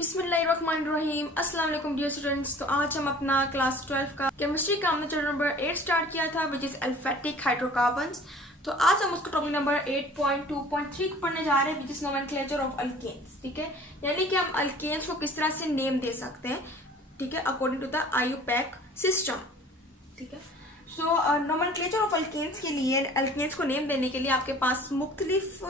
बिस्मिल्लाहिर्रहमानिर्रहीम। अस्सलाम वालेकुम डियर स्टूडेंट्स। तो आज हम अपना क्लास 12 का केमिस्ट्री का हमने चैप्टर नंबर 8 स्टार्ट किया था विच इज अल्फेटिक हाइड्रोकार्बन्स। तो आज हम उसका टॉपिक नंबर 8.2.3 पढ़ने जा रहे हैं which is nomenclature of alkanes. ठीक है, यानी कि हम अल्केन्स को किस तरह से नेम दे सकते हैं, ठीक है, according to the IUPAC system. ठीक है, सो नोमेनक्लेचर ऑफ अल्केन्स के लिए, अल्केन्स को नेम देने के लिए आपके पास मुख्तलिफ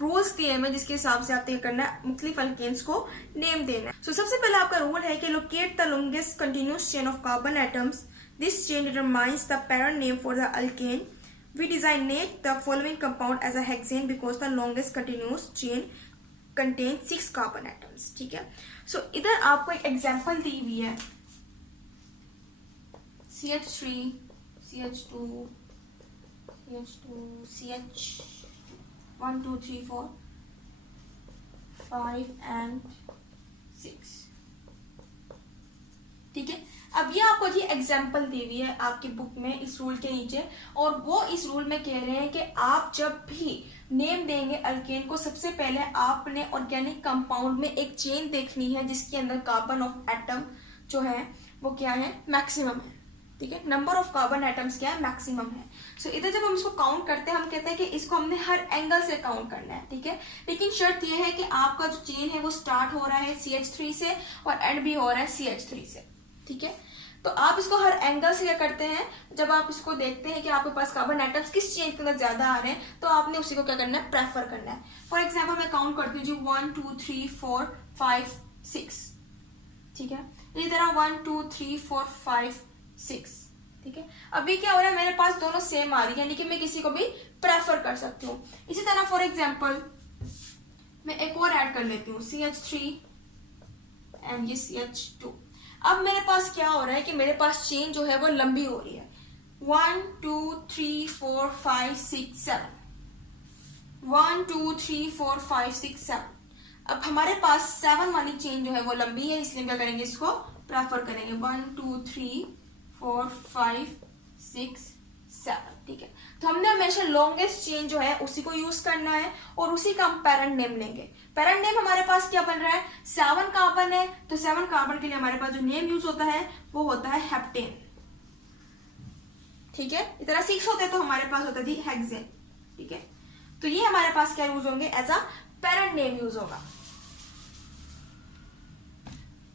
रूल्स दिए हैं जिसके हिसाब से आपको करना है, मुख्तलिफ अल्केन्स को नेम देना है। सो सबसे पहले आपका रूल है कि locate the longest continuous chain of carbon atoms. This chain determines the parent name for the alkane. We designate the following compound as a hexane because the longest continuous chain contains 6 carbon atoms. ठीक है, सो इधर आपको एक example दी हुई है CH3, CH2, CH2, CH 1 2 3 4 5 and 6। ठीक है, अब ये आपको जी एग्जाम्पल दी हुई है आपकी बुक में इस रूल के नीचे, और वो इस रूल में कह रहे हैं कि आप जब भी नेम देंगे अल्केन को, सबसे पहले आपने ऑर्गेनिक कंपाउंड में एक चेन देखनी है जिसके अंदर कार्बन ऑफ एटम जो है वो क्या है, मैक्सिमम है। ठीक है, नंबर ऑफ कार्बन एटम्स क्या है, मैक्सिमम है। सो इधर जब हम इसको काउंट करते हैं, हम कहते हैं कि इसको हमने हर एंगल से काउंट करना है। ठीक है, लेकिन शर्त यह है कि आपका जो चेन है वो स्टार्ट हो रहा है CH3 से और एंड भी हो रहा है CH3 से। ठीक है, तो आप इसको हर एंगल से क्या करते हैं, जब आप इसको देखते हैं कि आपके पास कार्बन एटम्स किस चेन के अंदर ज्यादा आ रहे हैं, तो आपने उसी को क्या करना है, प्रेफर करना है। फॉर एग्जाम्पल मैं काउंट करती हूँ जी 1 2 3 4 5 6। ठीक है, इसी तरह 1 2 3 4 5 6। ठीक है, अभी क्या हो रहा है, मेरे पास दोनों सेम आ रही है, यानी कि मैं किसी को भी प्रेफर कर सकती हूँ। इसी तरह फॉर एग्जाम्पल मैं एक और ऐड कर लेती हूँ CH3 एंड ये CH2। अब मेरे पास क्या हो रहा है कि मेरे पास चेन जो है वो लंबी हो रही है, 1 2 3 4 5 6 7, 1 2 3 4 5 6 7। अब हमारे पास 7 वाली चेन जो है वो लंबी है, इसलिए क्या करेंगे, इसको प्रेफर करेंगे 1 2 3 4 5 6 7। ठीक है, तो हमने हमेशा लॉन्गेस्ट चेन जो है उसी को यूज करना है और उसी का हम पेरेंट नेम लेंगे। पेरेंट नेम हमारे पास क्या बन रहा है, 7 कार्बन है, तो 7 कार्बन के लिए हमारे पास जो नेम यूज होता है वो होता है हेप्टेन। ठीक है, इस तरह 6 होते तो हमारे पास होता थी हेक्सेन। ठीक है, तो ये हमारे पास क्या यूज होंगे, as a parent name use होगा।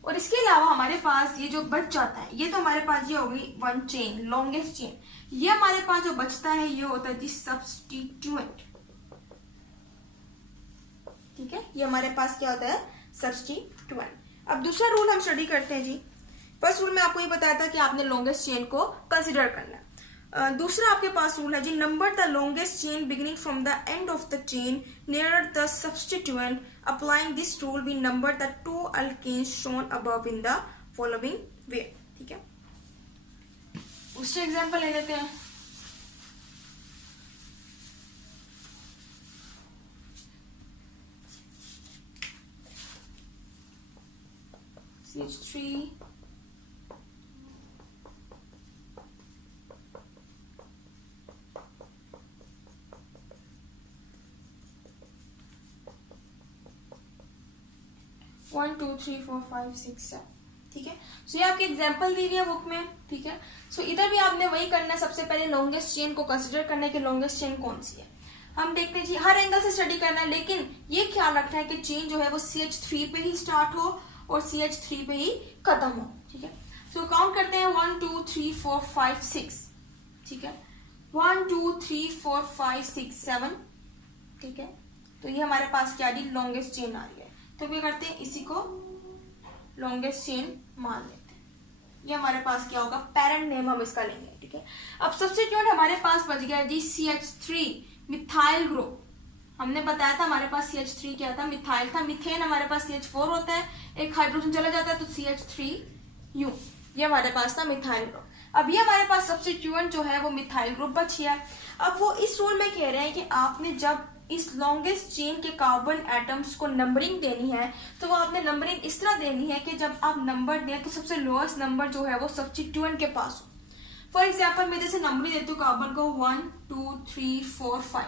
और इसके अलावा हमारे पास ये जो बच जाता है, ये तो हमारे पास ये हो गई वन चेन, लॉन्गेस्ट चेन। ये हमारे पास जो बचता है ये होता है जी सब्स्टिट्यूएंट। ठीक है, ये हमारे पास क्या होता है, सब्स्टिट्यूएंट। अब दूसरा रूल हम स्टडी करते हैं जी। फर्स्ट रूल में आपको ये बताया था कि आपने लॉन्गेस्ट चेन को कंसिडर करना है। दूसरा आपके पास रूल है जी, number the longest chain beginning from the end of the chain near the substituent. Applying this rule we number the 2 alkanes shown above in the following way. ठीक है, उससे एग्जांपल ले लेते हैं। CH3 1 2 3 4 5 6 7। ठीक है, सो ये आपकी एग्जांपल दी हुई है बुक में। ठीक है, सो इधर भी आपने वही करना है, सबसे पहले लॉन्गेस्ट चेन को कंसिडर करना है कि लॉन्गेस्ट चेन कौन सी है। हम देखते हैं जी, हर एंगल से स्टडी करना है, लेकिन ये ख्याल रखना है कि चेन जो है वो CH3 पे ही स्टार्ट हो और CH3 पे ही खत्म हो। ठीक है, सो काउंट करते हैं 1 2 3 4 5 6। ठीक है, 1 2 3 4 5 6 7। ठीक है, तो ये हमारे पास क्या जी, लॉन्गेस्ट चेन आ रही है, तो क्या करते हैं, इसी को लॉन्गेस्ट चेन मान लेते हैं। ये हमारे पास क्या होगा, पेरेंट नेम हम इसका लेंगे। ठीक है, अब सब्स्टिट्यूएंट हमारे पास बच गया जी CH3 मिथाइल ग्रुप। हमने बताया था हमारे पास CH3 क्या था, मिथाइल था। मिथेन हमारे पास CH4 होता है, एक हाइड्रोजन चला जाता है तो CH3U। ये हमारे पास था मिथाइल ग्रुप। अब ये हमारे पास सब्स्टिट्यूएंट जो है वो मिथाइल ग्रुप बच गया। अब वो इस रूल में कह रहे हैं कि आपने जब इस लॉन्गेस्ट चेन के कार्बन एटम्स को नंबरिंग देनी है, तो वो आपने नंबरिंग इस तरह देनी है कि जब आप नंबर दें तो सबसे लोएस्ट नंबर जो है वो सब्स्टिट्यूएंट के पास हो। फॉर एग्जाम्पल मैं जैसे नंबरिंग देती हूँ कार्बन को 1 2 3 4 5,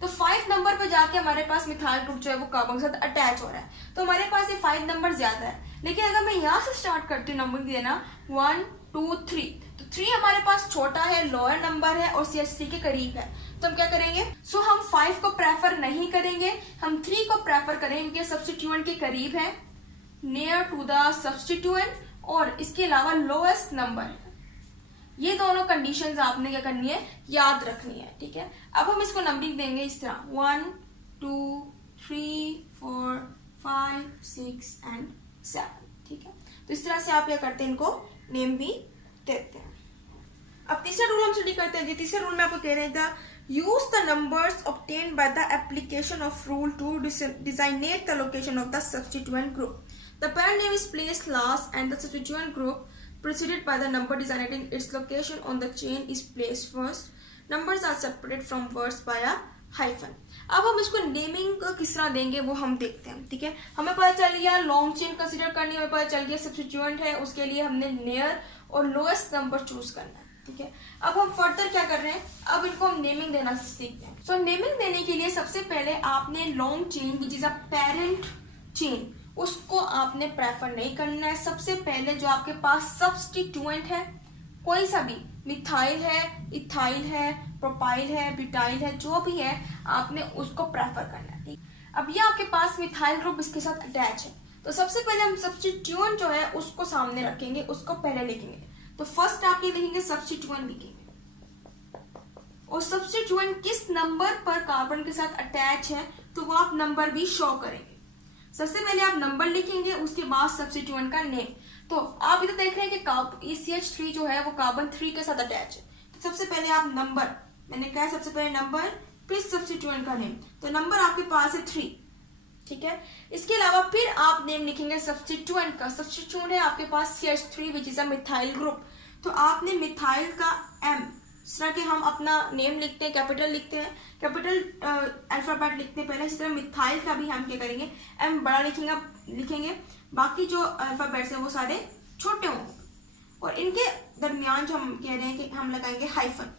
तो 5 नंबर पे जाके हमारे पास मिथाइल ग्रुप जो है वो कार्बन के साथ अटैच हो रहा है, तो हमारे पास ये 5 नंबर ज्यादा है। लेकिन अगर मैं यहाँ से स्टार्ट करती हूँ नंबर देना 1 2 3, तो 3 हमारे पास छोटा है, लोअर नंबर है और CH3 के करीब है, तो हम क्या करेंगे, सो हम 5 को प्रेफर नहीं करेंगे, हम 3 को प्रेफर करेंगे क्योंकि सब्स्टिट्यूएंट के करीब है, नियर टू द सब्स्टिट्यूएंट, और इसके अलावा लोएस्ट नंबर है। ये दोनों कंडीशंस आपने क्या करनी है, याद रखनी है, ठीक है। अब हम इसको नंबरिंग देंगे इस तरह 1 2 3 4 5 6 एंड 7, ठीक है। तो इस तरह से आप क्या करते हैं, इनको नेम भी देते हैं। अब तीसरा रूल हम स्टडी करते हैं। तीसरे रूल में आपको कह रहे हैं use the numbers obtained by the application of rule to designate the location of the substituent group. The parent name is placed last and the substituent group preceded by the number designating its location on the chain is placed first. Numbers are separated from words by a hyphen. अब हम इसको naming किस तरह देंगे वो हम देखते हैं, ठीक है। हमें पता चल गया लॉन्ग चेन कंसीडर करनी, हमें पता चल गया सब्स्टिट्यूएंट है, उसके लिए हमने नियर और लोएस्ट नंबर चूज करना है, ठीक है। अब हम फर्दर क्या कर रहे हैं, अब इनको हम नेमिंग देना सीखते हैं। सो नेमिंग देने के लिए सबसे पहले आपने long chain which is a parent chain, उसको आपने प्रेफर नहीं करना है। सबसे पहले जो आपके पास सब्स्टिट्यूएंट है, कोई सा भी, मिथाइल है, इथाइल है, प्रोपाइल है, ब्यूटाइल है, जो भी है आपने उसको प्रेफर करना है, ठीक। अब ये आपके पास मिथाइल ग्रुप इसके साथ अटैच है, तो सबसे पहले हम सब्स्टिट्यूएंट जो है उसको सामने रखेंगे, उसको पहले लिखेंगे। तो फर्स्ट आप ये लिखेंगे सब्स्टिट्यूएंट लिखेंगे, और सब्स्टिट्यूएंट किस नंबर पर कार्बन के साथ अटैच है तो वो आप नंबर भी शो करेंगे। सबसे पहले आप नंबर लिखेंगे, उसके बाद सब्स्टिट्यूएंट का नेम। तो आप इधर देख रहे हैं कि CH3 जो है वो कार्बन 3 के साथ अटैच है, तो सबसे पहले आप नंबर, मैंने कहा सबसे पहले नंबर फिर सब्स्टिट्यूएंट का नेम, तो नंबर आपके पास है 3, ठीक है। इसके अलावा फिर आप नेम लिखेंगे सब्स्टिट्यूएंट का। सब्स्टिट्यूएंट है आपके पास CH3 which is a methyl group, तो आपने मिथाइल का M, इस तरह के हम अपना नेम लिखते हैं, कैपिटल लिखते हैं, कैपिटल अल्फाबेट लिखते हैं पहले, इसी तरह मिथाइल का भी हम क्या करेंगे, M बड़ा लिखेंगे, बाकी जो अल्फाबेट्स हैं वो सारे छोटे होंगे, और इनके दरमियान जो हम कह रहे हैं कि हम लगाएंगे हाइफन,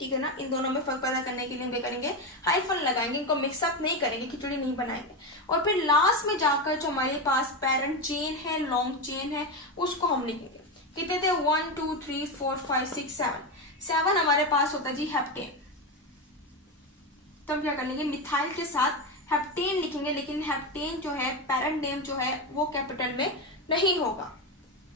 ठीक है ना। इन दोनों में फर्क पैदा करने के लिए हम क्या करेंगे, हाइफन लगाएंगे, इनको मिक्सअप नहीं करेंगे, खिचड़ी नहीं बनाएंगे। और फिर लास्ट में जाकर जो हमारे पास पेरेंट चेन है, लॉन्ग चेन है, उसको हम लिखेंगे। कितने थे, 1 2 3 4 5 6 7 हमारे पास होता है जी हेप्टेन, तो हम क्या कर लेंगे, मिथाइल के साथ हेप्टेन लिखेंगे, लेकिन हेप्टेन जो है पेरेंट नेम जो है वो कैपिटल में नहीं होगा।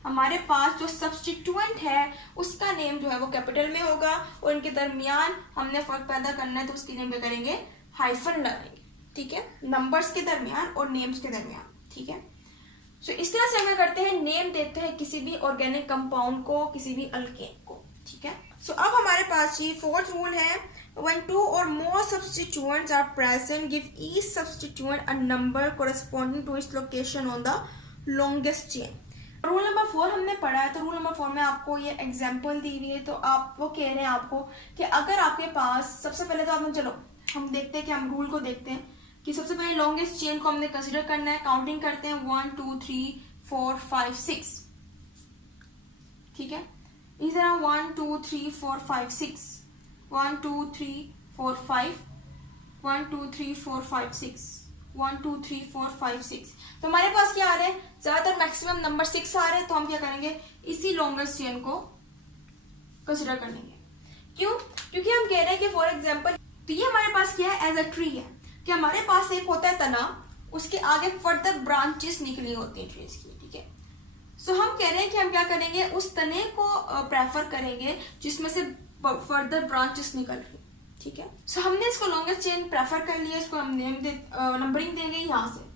हमारे पास जो सब्स्टिट्यूएंट है उसका नेम जो है वो कैपिटल में होगा, और इनके दरमियान हमने फर्क पैदा करना है तो उसके नेम पे करेंगे हाइफन लगाएंगे, ठीक है, नंबर्स के दरमियान और नेम्स के दरमियान, ठीक है। सो इस तरह से हम क्या करते हैं, नेम देते हैं किसी भी ऑर्गेनिक कंपाउंड को, किसी भी अल्केन को, ठीक है। सो अब हमारे पास ये फोर्थ रूल है, when 2 or more substituents are present, give each substituent a number corresponding to its location on the longest chain. Rule number 4 हमने पढ़ा है, तो रूल नंबर 4 में आपको ये एग्जांपल दी हुई है, तो आप वो कह रहे हैं आपको कि अगर आपके पास, सबसे पहले तो आपने, चलो हम देखते हैं कि हम रूल को देखते हैं कि सबसे पहले लॉन्गेस्ट चेन को हमने कंसीडर करना है, काउंटिंग करते हैं 1 2 3 4 5 6, ठीक है। इस तरह 1 2 3 4 5 6 1 2 3 4 5 1 2 3 4 5 6 1 2 3 4 5 6, तो हमारे पास क्या आ रहा है, ज्यादातर मैक्सिमम नंबर 6 आ रहे हैं, तो हम क्या करेंगे, इसी लॉन्गेस्ट चेन को कंसीडर कर लेंगे। क्यों, क्योंकि हम कह रहे हैं कि फॉर एग्जांपल, तो ये हमारे पास क्या है, एज अ ट्री है कि हमारे पास एक होता है तना, उसके आगे फर्दर ब्रांचेस निकली होती है ट्रीज की, ठीक है। सो हम कह रहे हैं कि हम क्या करेंगे, उस तने को प्रेफर करेंगे जिसमें से फर्दर ब्रांचेस निकल रही, ठीक है। सो हमने इसको लॉन्गेस्ट चेन प्रेफर कर लिया, इसको हम नंबरिंग देंगे यहाँ से।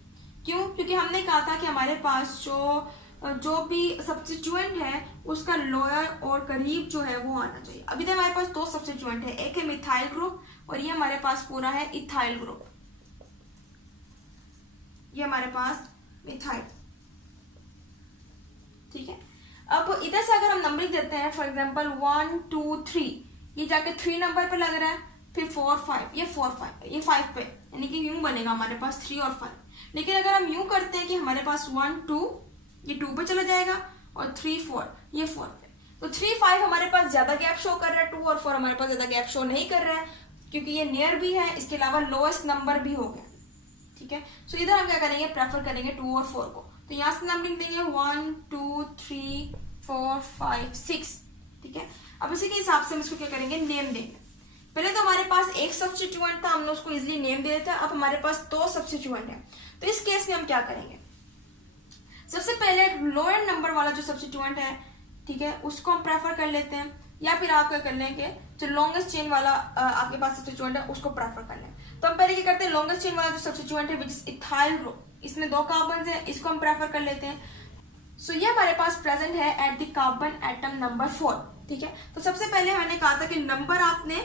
क्यों, क्योंकि हमने कहा था कि हमारे पास जो भी सब्स्टिट्यूएंट है उसका लोअर और करीब जो है वो आना चाहिए। अभी तक हमारे पास 2 सब्स्टिट्यूएंट है, एक है मिथाइल ग्रुप और ये हमारे पास पूरा है इथाइल ग्रुप, ये हमारे पास मिथाइल, ठीक है। अब इधर से अगर हम नंबरिंग देते हैं, फॉर एग्जांपल 1 2 3, ये जाके 3 नंबर पे लग रहा है, फिर 4 5, ये 4 5, ये 5 पे, यानी कि यूं बनेगा हमारे पास 3 और 5। लेकिन अगर हम यूं करते हैं कि हमारे पास 1 2, ये 2 पे चला जाएगा, और 3 4, ये 4 पे, तो 3 5 हमारे पास ज्यादा गैप शो कर रहा है, 2 और 4 हमारे पास ज्यादा गैप शो नहीं कर रहा है, क्योंकि ये नियर भी है, इसके अलावा लोएस्ट नंबर भी हो गया, ठीक है। सो इधर हम क्या करेंगे, प्रेफर करेंगे 2 और 4 को। तो यहाँ से नंबरिंग देंगे 1 2 3 4 5 6, ठीक है। अब इसी के हिसाब से हम इसको क्या करेंगे, नेम देंगे। पहले तो हमारे पास एक सब्स्टिट्यूएंट था, हमने उसको इजिली नेम दे दिया था। अब हमारे पास 2 सब्स्टिट्यूएंट है, तो इस केस में हम क्या करेंगे, सबसे पहले लोअर नंबर वाला जो सब्स्टिट्यूएंट है, ठीक है, उसको हम प्रेफर कर लेते हैं, या फिर आप क्या कर लेंगे, जो लॉन्गेस्ट चेन वाला आपके पास सब्स्टिट्यूएंट है उसको प्रेफर कर लें। तो हम पहले क्या करते हैं, लॉन्गेस्ट चेन वाला जो सब्स्टिट्यूएंट है विच इज इथाइल ग्रुप, इसमें 2 कार्बन है, इसको हम प्रेफर कर लेते हैं। सो ये हमारे पास प्रेजेंट है at the carbon atom number 4, ठीक है। तो सबसे पहले मैंने कहा था कि नंबर आपने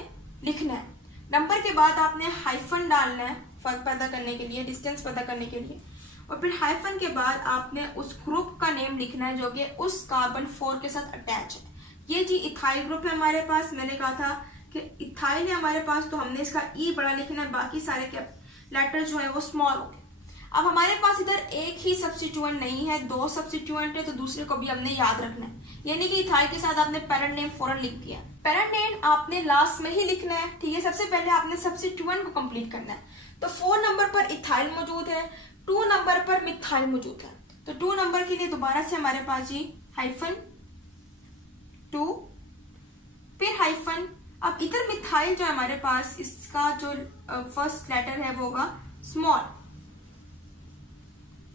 लिखना है, नंबर के बाद आपने हाइफन डालना है फर्क पैदा करने के लिए, डिस्टेंस पता करने के लिए, और फिर हाइफन के बाद आपने उस ग्रुप का नेम लिखना है जो कि उस कार्बन 4 के साथ अटैच है। ये जी इथाइल ग्रुप है हमारे पास, मैंने कहा था कि इथाइल है हमारे पास, तो हमने इसका ई बड़ा लिखना है, बाकी सारे के लेटर जो है वो स्मॉल हो गए। अब हमारे पास इधर एक ही सब्स्टिट्यूएंट नहीं है, 2 सब्स्टिट्यूएंट है, तो दूसरे को भी हमने याद रखना है। यानी कि इथाइल के साथ आपने पेरेंट नेम फौरन लिख दिया, पेरेंट नेम आपने लास्ट में ही लिखना है, ठीक है। सबसे पहले आपने सब्स्टिट्यूएंट को कंप्लीट करना है। तो 4 नंबर पर इथाइल मौजूद है, 2 नंबर पर मिथाइल मौजूद है, तो 2 नंबर के लिए दोबारा से हमारे पास जी हाइफन 2, फिर हाइफन। अब इधर मिथाइल जो है हमारे पास, इसका जो फर्स्ट लेटर है वो होगा स्मॉल,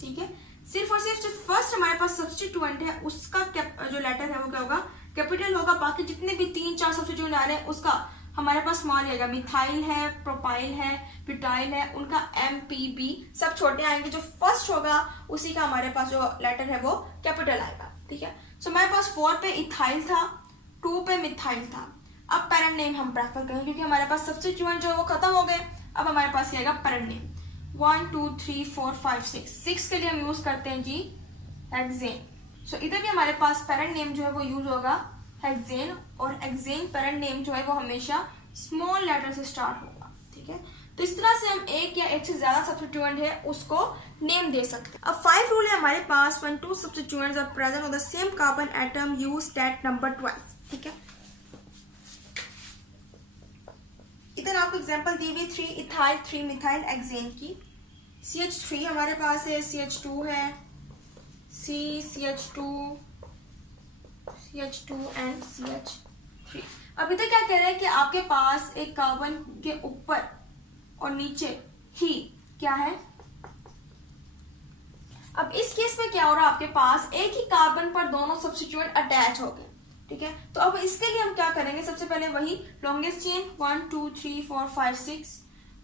ठीक है। सिर्फ और सिर्फ जो फर्स्ट हमारे पास सब्स्टिट्यूएंट है उसका जो लेटर है वो क्या होगा, कैपिटल होगा। बाकी जितने भी 3-4 सब्स्टिट्यूएंट आ रहे हैं उसका हमारे पास स्मॉल आएगा। मिथाइल है, प्रोपाइल है, ब्यूटाइल है, उनका MPB सब छोटे आएंगे, जो फर्स्ट होगा उसी का हमारे पास जो लेटर है वो कैपिटल आएगा, ठीक है। सो हमारे पास 4 पे इथाइल था, 2 पे मिथाइल था। अब पेरेंट नेम हम प्रेफर करेंगे क्योंकि हमारे पास सब्स्टिट्यूएंट जो है वो खत्म हो गए। अब हमारे पास ये आएगा पेरेंट नेम 1 2 3 4 5 6 के लिए हम यूज करते हैं जी हेक्सेन। सो इधर भी हमारे पास पेरेंट नेम जो है वो यूज होगा हेक्सेन, और हेक्सेन पेरेंट नेम जो है वो हमेशा स्मॉल लेटर से स्टार्ट होगा, ठीक है। तो इस तरह से हम एक या एक से ज्यादा सब्स्टिट्यूएंट है उसको नेम दे सकते हैं। अब 5 रूल है हमारे पास, when 2 substituents are present on the same carbon atom use that number twice, ठीक है। इधर आपको एग्जांपल दी हुई 3 इथाइल 3 मिथाइल हेक्सेन की। CH3 हमारे पास है, CH2 है, CH2 एंड CH3। अब इधर क्या कह रहे हैं कि आपके पास एक कार्बन के ऊपर और नीचे ही क्या है। अब इस केस में क्या हो रहा है, आपके पास एक ही कार्बन पर दोनों सब्स्टिट्यूएंट अटैच हो गए, ठीक है। तो अब इसके लिए हम क्या करेंगे, सबसे पहले वही लॉन्गेस्ट चेन 1 2 3 4 5 6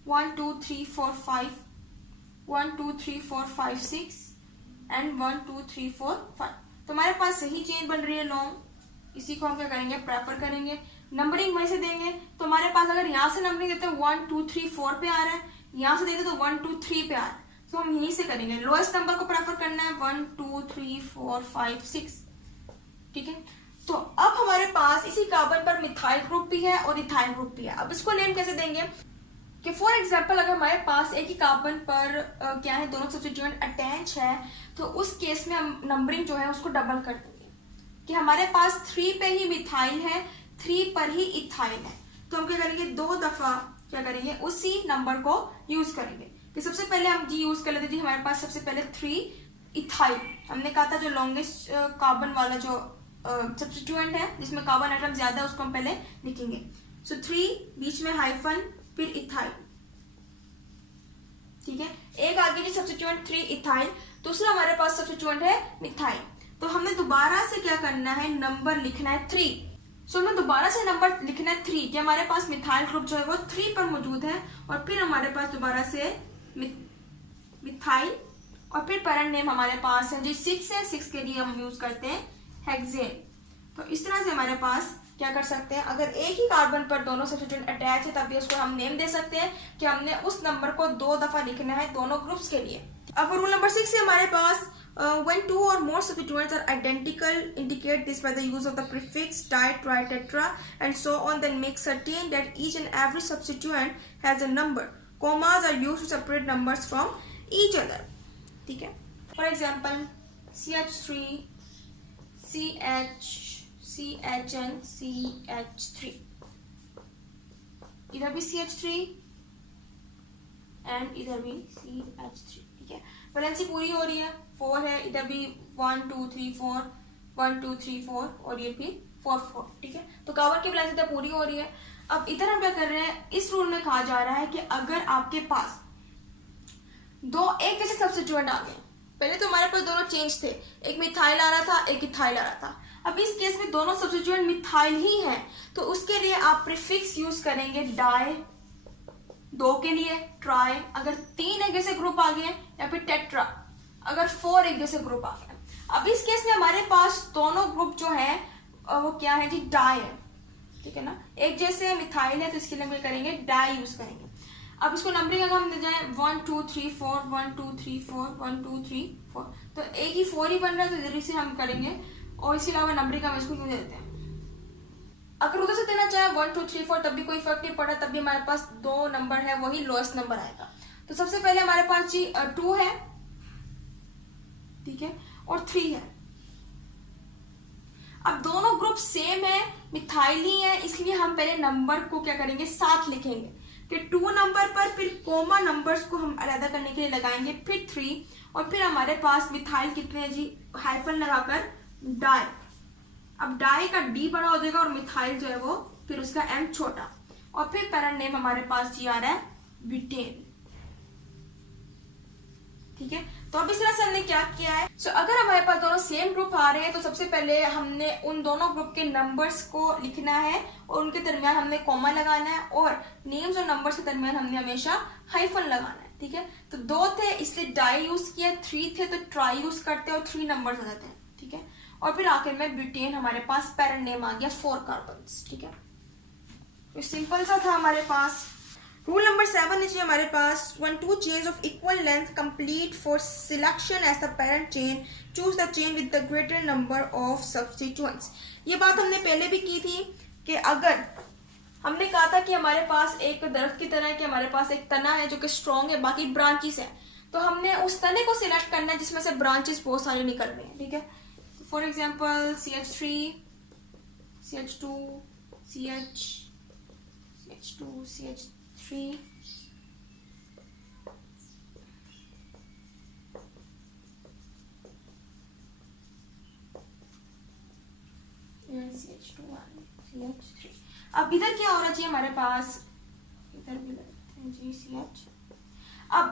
1 2 3 4 5 1 2 3 4 5 6 एंड 1 2 3 4 5। तो हमारे पास सही चेन बन रही है लॉन्ग, इसी को हम क्या करेंगे, प्रेफर करेंगे। नंबरिंग वहीं से देंगे, तो हमारे पास अगर यहाँ से नंबरिंग देते हैं 1 2 3 4 पे आ रहा है, यहाँ से देते तो 1 2 3 पे आ रहा है, तो हम यहीं से करेंगे। लोएस्ट नंबर को प्रेफर करना है 1 2 3 4 5 6, ठीक है। तो अब हमारे पास इसी कार्बन पर मिथाइल ग्रुप भी है और इथाइल ग्रुप भी है। अब इसको नेम कैसे देंगे कि फॉर एग्जाम्पल अगर हमारे पास एक ही कार्बन पर क्या है, दोनों सब्स्टिट्यूएंट अटैच है, तो उस केस में हम नंबरिंग जो है उसको डबल कर देंगे कि हमारे पास 3 पे ही मिथाइल है, 3 पर ही इथाइल है। तो हम क्या करेंगे, 2 दफा क्या करेंगे, उसी नंबर को यूज करेंगे। कि सबसे पहले हम जी यूज कर लेते जी, हमारे पास सबसे पहले 3 इथाइल, हमने कहा था जो लॉन्गेस्ट कार्बन वाला जो सब्स्टिट्यूएंट है जिसमें कार्बन एटम ज्यादा है उसको हम पहले लिखेंगे। सो 3 बीच में हाइफन फिर इथाइल, ठीक है। एक आगे जी सब्स्टिट्यूएंट 3 इथाइल, दूसरा हमारे पास सब्स्टिट्यूएंट है मिथाइल। तो हमें दोबारा से क्या करना है, नंबर लिखना है 3। सो हमें दोबारा से नंबर लिखना है 3 कि हमारे पास मिथाइल ग्रुप जो है वो 3 पर मौजूद है, और फिर हमारे पास दोबारा से मिथाइल, और फिर पेरेंट नेम हमारे पास है जो 6 है, 6 के लिए हम यूज करते हैं हेक्सेन। तो इस तरह से हमारे पास क्या कर सकते हैं, अगर एक ही कार्बन पर दोनों सब्स्टिट्यूएंट अटैच है तब भी उसको हम नेम दे सकते हैं कि हमने उस नंबर को 2 दफा लिखना है दोनों ग्रुप्स के लिए। अब रूल नंबर 6 है हमारे पास when 2 or more substituents are identical, indicate this by the use of the prefix di, tri, tetra and so on, then make certain that each and every substituent has a number. Commas are used to separate numbers from each other, ठीक है। For example, CH3, CH and CH3, इधर भी CH3 and इधर भी CH3, ठीक है। Valency पूरी हो रही है, 4 है, इधर भी 1 2 3 4 1 2 3 4 और ये भी 4 4, ठीक है। तो कार्बन की वैलेंसी इधर पूरी हो रही है। अब इधर हम क्या कर रहे हैं, इस रूल में कहा जा रहा है कि अगर आपके पास दो एक जैसे सब्स्टिट्यूएंट आ गए, पहले तो हमारे पास दोनों चेंज थे, एक मिथाइल आ रहा था, एक इथाइल आ रहा था। अब इस केस में दोनों सब्स्टिट्यूएंट मिथाइल ही हैं, तो उसके लिए आप प्रीफिक्स यूज करेंगे डाई, 2 के लिए ट्राई, अगर 3 एक जैसे ग्रुप आ गए, या फिर टेट्रा अगर 4 एक जैसे ग्रुप आ गए। अब इस केस में हमारे पास दोनों ग्रुप जो है वो क्या है जी, डाई है, ठीक है ना, एक जैसे मिथाइल है, तो इसके लिए हम करेंगे डाई यूज करेंगे। अब इसको नंबरिंग अगर हम दे जाए 1 2 3 4 1 2 3 4 1 2 3 4, तो एक ही 4 ही बन रहा है, तो इधर से हम करेंगे, और इसके अलावा नंबरिंग हम इसको क्यों देते हैं। अगर उधर से देना चाहे 1 2 3 4 तब भी कोई फर्क नहीं पड़ा, तब भी हमारे पास 2 नंबर है, वही लोएस्ट नंबर आएगा। तो सबसे पहले हमारे पास जी 2 है, ठीक है, और 3 है। अब दोनों ग्रुप सेम है, मिथाइल ही है, इसलिए हम पहले नंबर को क्या करेंगे, साथ लिखेंगे कि 2 नंबर पर, फिर कोमा नंबर्स को हम अलग करने के लिए लगाएंगे, फिर 3, और फिर हमारे पास मिथाइल कितने हैं जी, हाइफन लगाकर डाई। अब डाई का डी बड़ा हो जाएगा और मिथाइल जो है वो फिर उसका एम छोटा, और फिर पैरेंट नेम हमारे पास जी आ रहा है ब्यूटेन, ठीक है। तो अब इस तरह से हमने क्या किया है, अगर हमारे पास दोनों सेम ग्रुप आ रहे हैं, तो सबसे पहले हमने उन दोनों ग्रुप के नंबर्स को लिखना है, और उनके दरमियान हमने कॉमा लगाना है, और नेम्स और नंबर्स के दरमियान हमने हमेशा हाइफन लगाना है, ठीक है। तो 2 थे इसलिए डाई यूज किया, 3 थे तो ट्राई यूज करते हैं, और 3 नंबर हो जाते हैं, ठीक है। और फिर आखिर में ब्यूटेन हमारे पास पैरेंट नेम आ गया 4 कार्बन, ठीक है। तो सिंपल सा था हमारे पास। रूल नंबर 7 है हमारे पास, when 2 chains of equal length complete for selection as the parent chain, choose the chain with the greater number of substituents। ये बात हमने पहले भी की थी कि अगर हमने कहा था कि हमारे पास एक दरख्त की तरह है कि हमारे पास एक तना है जो कि स्ट्रॉन्ग है, बाकी ब्रांचेस है, तो हमने उस तने को सिलेक्ट करना है जिसमें से ब्रांचेस बहुत सारे निकल रहे हैं, ठीक है। For example CH3 CH2 CH2 CH3 CH2 CH3। अब इधर क्या होना चाहिए हमारे पास, इधर भी लगते हैं जी CH। अब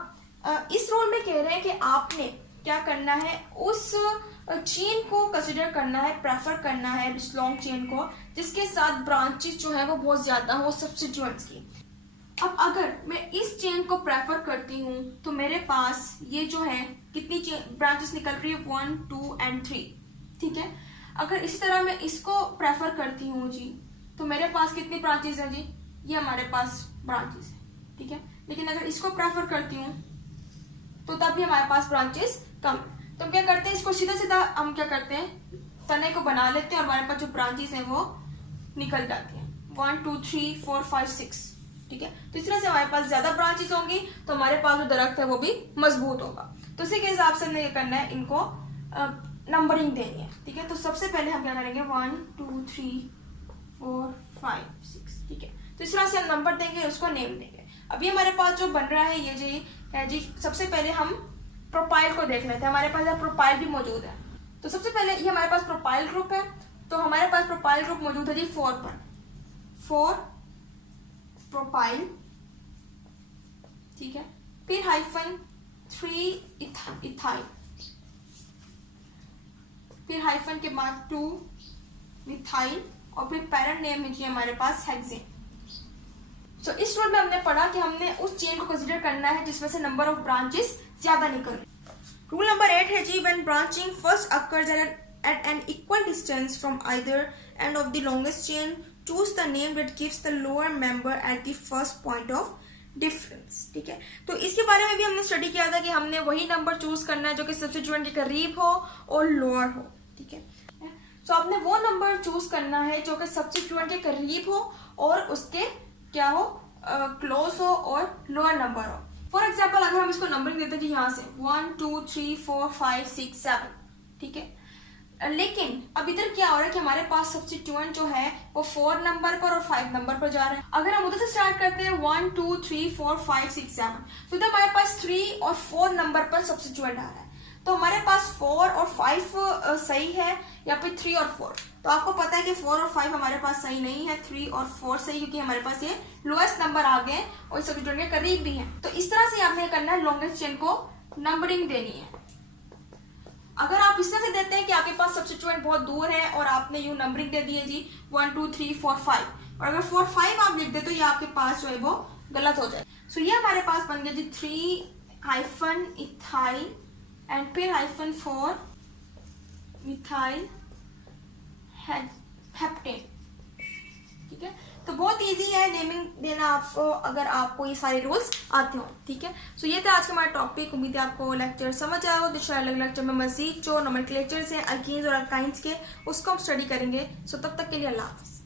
इस रोल में कह रहे हैं कि आपने क्या करना है, उस चेन को कंसिडर करना है, प्रेफर करना है इस लॉन्ग चेन को जिसके साथ ब्रांचेस जो है वो बहुत ज्यादा हो सब्स्टिट्यूएंट्स की। अब अगर मैं इस चेन को प्रेफर करती हूँ तो मेरे पास ये जो है कितनी ब्रांचेस निकल रही है, 1 2 एंड 3, ठीक है। अगर इसी तरह मैं इसको प्रेफर करती हूँ जी, तो मेरे पास कितनी ब्रांचेस है जी, ये हमारे पास ब्रांचेस है, ठीक है। लेकिन अगर इसको प्रेफर करती हूँ तो तब भी हमारे पास ब्रांचेस कम। तो हम क्या करते हैं, इसको सीधा सीधा हम क्या करते हैं, तने को बना लेते हैं, और हमारे पास जो ब्रांचेस हैं वो निकल जाती हैं, 1 2 3 4 5 6, ठीक है। तो इस तरह से हमारे पास ज्यादा ब्रांचेस होंगी तो हमारे पास जो दरख्त है वो भी मजबूत होगा। तो इसी के हिसाब से हमें करना है, इनको नंबरिंग देनी है, ठीक है। तो सबसे पहले हम क्या करेंगे, 1 2 3 4 5 6, ठीक है। तो इस तरह से हम नंबर देंगे, उसको नेम देंगे। अभी हमारे पास जो बन रहा है ये जी है जी, सबसे पहले हम प्रोपाइल को देख लेते हैं, हमारे पास प्रोपाइल भी मौजूद है। तो सबसे पहले ये हमारे पास प्रोपाइल ग्रुप है, तो हमारे पास प्रोपाइल ग्रुप मौजूद है जी 4 पर, 4 प्रोपाइल, ठीक है। फिर हाइफन 3 इथाइल, फिर हाइफन के बाद 2 मिथाइल, और फिर पैरेंट नेम है जी हमारे पास हेक्सेन। सो इस रूल में हमने पढ़ा कि हमने उस चेन को कंसीडर करना है जिसमें से नंबर ऑफ ब्रांचेस ज्यादा निकल रहे। रूल नंबर 8 है जी, when branching first occurs at an equal distance from either end of the longest chain, choose the name that gives the lower member at the first point of difference, ठीक है। तो इसके बारे में भी हमने स्टडी किया था कि हमने वही नंबर चूज करना है जो कि सब्स्टिट्यूएंट के करीब हो और लोअर हो, ठीक है। तो आपने वो नंबर चूज करना है जो कि सब्स्टिट्यूएंट के करीब हो और उसके क्या हो, क्लोज हो और लोअर नंबर हो। फॉर एग्जाम्पल अगर हम इसको नंबरिंग देते हैं यहाँ से 1 2 3 4 5 6 7, ठीक है। लेकिन अब इधर क्या हो रहा है कि हमारे पास सब्स्टिट्यूएंट जो है वो 4 नंबर पर और 5 नंबर पर जा रहा है। अगर हम उधर से स्टार्ट करते हैं 1 2 3 4 5 6 7, तो इधर हमारे पास 3 और 4 नंबर पर सब्स्टिट्यूएंट आ रहा है। तो हमारे पास 4 और 5 सही है या फिर 3 और 4। तो आपको पता है कि 4 और 5 हमारे पास सही नहीं है, 3 और 4 सही, क्योंकि हमारे पास ये लोएस्ट नंबर आ गए और सब्स्टिट्यूएंट के करीब भी है। तो इस तरह से आपने करना है, लॉन्गेस्ट चेन को नंबरिंग देनी है। अगर आप इस तरह से देते हैं कि आपके पास सब्स्टिट्यूएंट बहुत दूर है और आपने यूं नंबरिंग दे दी है जी 1 2 3 4 5, और अगर 4 5 आप लिख दे तो ये आपके पास जो है वो गलत हो जाए। सो ये हमारे पास बन गया जी 3 इथाइल एंड फिर -4 मिथाइल हेप्टेन। ठीक है, तो बहुत इजी है नेमिंग देना आपको, अगर आपको ये सारे रूल्स आते हो। ठीक है, सो ये था आज का हमारा टॉपिक। उम्मीद है आपको लेक्चर समझ आया हो। दूसरा अलग लेक्चर में मजीद जो नोमेनक्लेचर्स हैं अल्कीन्स और अल्काइंस के, उसको हम स्टडी करेंगे। सो तब तक के लिए अल्लाह हाफिज़।